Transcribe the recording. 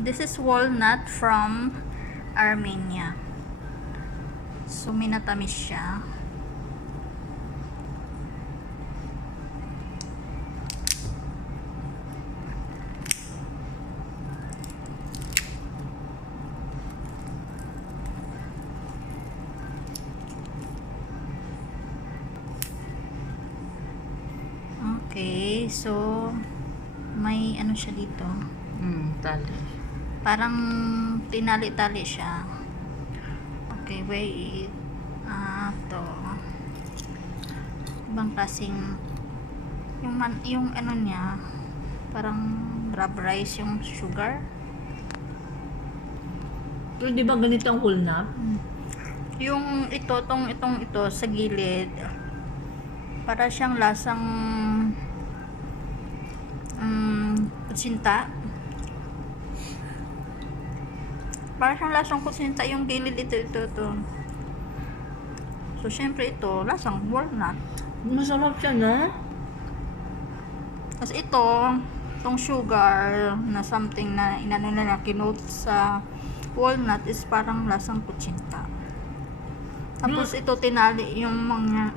This is walnut from Armenia. So, minatamis siya. Okay, so may ano siya dito. Tali. Parang tinali-tali siya. Okay, wait. To. Ibang klaseng yung ano niya, parang rub rice yung sugar. Pero di ba ganito ang walnut? Yung itong ito sa gilid, para siyang lasang kutsinta. Para siyang lasang kutsinta yung gilid ito. So, syempre ito, lasang walnut. Masarap siya na. Tapos itong sugar na something na inano na kinote sa walnut is parang lasang kutsinta. Tapos ito tinali yung mga